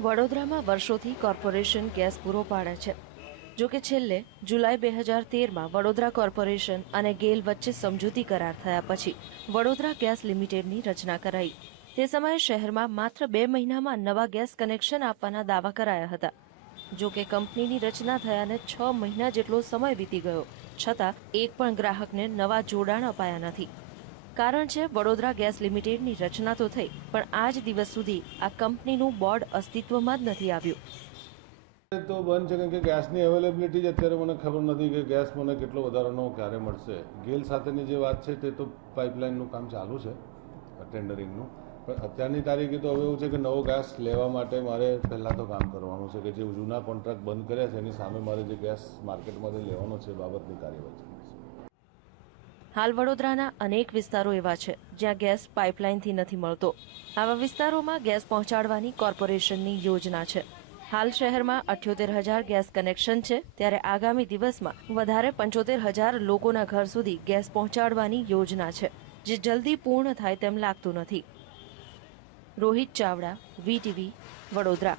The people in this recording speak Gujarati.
વડોદરામાં વર્ષોથી કોર્પોરેશન ગેસ પૂરો પાડે છે. જો કે છેલ્લે જુલાઈ બે હજાર તેરમાં વડોદરા કોર્પોરેશન અને ગેલ વચ્ચે સમજૂતી કરાર થયા પછી વડોદરા ગેસ લિમિટેડની રચના કરાઈ. તે સમયે શહેરમાં માત્ર બે મહિનામાં નવા ગેસ કનેક્શન આપવાના દાવા કરાયા હતા. જો કે કંપનીની રચના થયાને છ મહિના જેટલો સમય વીતી ગયો, છતાં એક પણ ગ્રાહકને નવા જોડાણ અપાયા નથી. કારણ છે, વડોદરા ગેસ લિમિટેડની રચના તો થઈ, પણ આજ દિવસ સુધી આ કંપનીનું બોર્ડ અસ્તિત્વમાં જ નથી આવ્યું. તો બંધ છે કે ગેસની અવેલેબિલિટી જ અત્યારે મને ખબર નથી કે ગેસ મને કેટલો વધારાનો ક્યારે મળશે. ગેલ સાથેની જે વાત છે, તે તો પાઇપલાઇનનું કામ ચાલુ છે, ટેન્ડરિંગનું. પણ અત્યારની તારીખે તો હવે એવું છે કે નવો ગેસ લેવા માટે મારે પહેલાં તો કામ કરવાનું છે, કે જે જૂના કોન્ટ્રાક્ટ બંધ કર્યા છે, એની સામે મારે જે ગેસ માર્કેટમાંથી લેવાનો છે બાબતની કાર્યવાહી છે. હાલ વડોદરાના અનેક વિસ્તારો એવા છે જ્યાં ગેસ પાઇપલાઇનથી નથી મળતો. આવા વિસ્તારોમાં ગેસ પહોંચાડવાની કોર્પોરેશનની યોજના છે. હાલ શહેરમાં અઠ્યોતેર હજાર ગેસ કનેક્શન છે. ત્યારે આગામી દિવસમાં વધારે પંચોતેર હજાર લોકોના ઘર સુધી ગેસ પહોંચાડવાની યોજના છે, જે જલ્દી પૂર્ણ થાય તેમ લાગતું નથી. રોહિત ચાવડા વીટીવી વડોદરા.